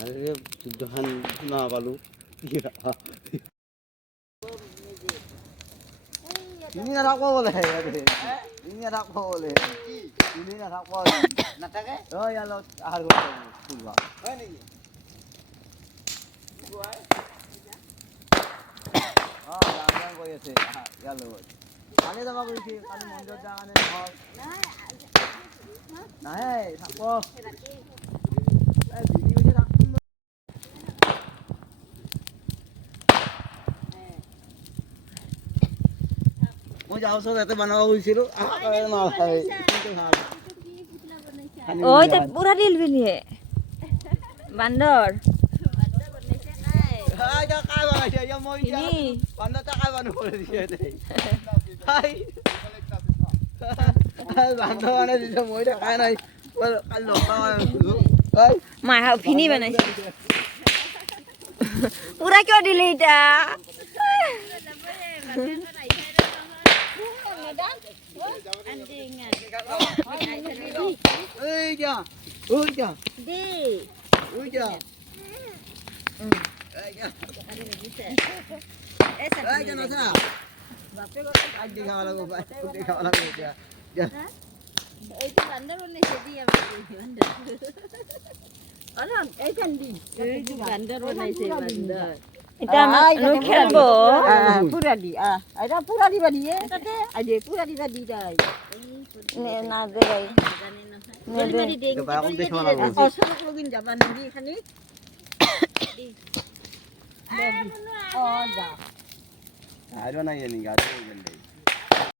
আরে যুদ্ধখান না পালো তিনি না রাখবো বলে তিনি না রাখবো বলে তিনি না রাখবো না থাকে ওই আলো আর ফুলবা হয় নাকি গান করে আছে গেল কালে যাবা কইছি কালি মন্দির জাগানে হল না এই থাকো এই দিদি ওই রাখুন মই যাও সব এতে বানাবা হইছিল না খাই ওই তো পুরা রিল বিলিয়ে বান্দর হাই যা কাই বানাইছে ইয়া মই যা বান্দরটা কাই বানু করে দিছে দেই হাই বান্দর বানাই দিছে মইটা খাই নাই কাল লোকা হাই মা হাও ফিনি বানাইছে পুরা কিয় দিলি এটা এই যা ওই যা দি ওই যা এই যা এই যা না যা বাপে গো আজ দেখাওয়া লাগো দেখাওয়া লাগো যা যা এই তো বান্দর বানাইছে দি আমি বান্দর আরে এইখান দি এই যে বান্দর বানাইছে বান্দর এটা আমরা খেলবো পুরা দি এটা পুরা দিবা দিয়ে তাতে আইদে পুরা দিবা দি যাই না দে ভাই তো বাকম দেখাওয়া লাগো অসল কোন যাবা নদী খানি ও যা আইরো নাই নি গাছে গেল